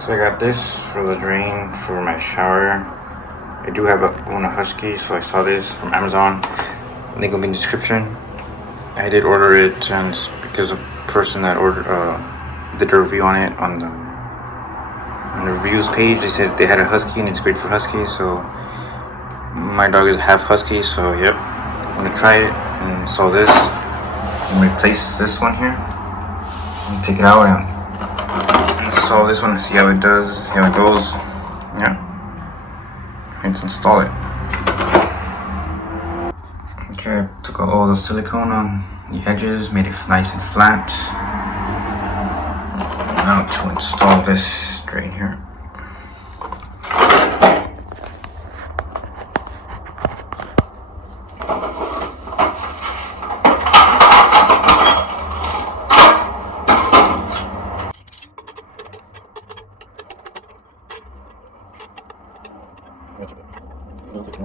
So I got this for the drain for my shower. I do have one a husky, so I saw this from Amazon. Link will be in the description. I did order it, and because a person that ordered did a review on it on the reviews page, they said they had a husky and it's great for huskies. So my dog is half husky, so yep, I'm gonna try it and install this and replace this one here. And take it out and install this one and see how it does, see how it goes. Yeah, let's install it. Okay, I took out all the silicone on the edges, made it nice and flat. Now to install this drain here.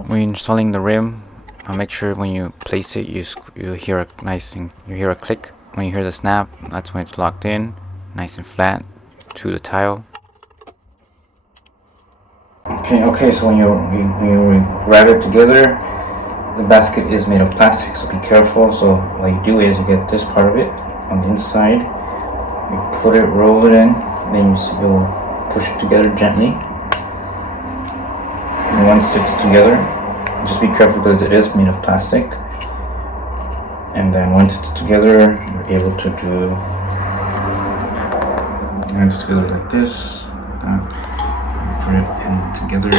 When you're installing the rim, make sure when you place it, you hear a you hear a click. When you hear the snap, that's when it's locked in, nice and flat to the tile. Okay. So when you grab it together, the basket is made of plastic, so be careful. So what you do is you get this part of it on the inside, you put it, roll it in, then you'll push it together gently. And once it's together, just be careful because it is made of plastic. And then once it's together, you're able to do and it's together like this. Put it in together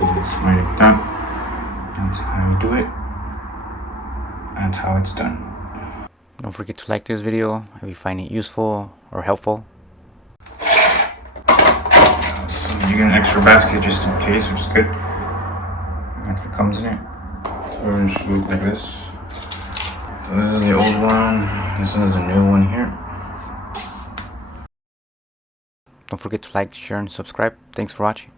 and slide it down. That's how you do it. That's how it's done. Don't forget to like this video if you find it useful or helpful. So you get an extra basket just in case, which is good. That's what comes in it. So it should look like this. So this is the old one. This one is the new one here. Don't forget to like, share, and subscribe. Thanks for watching.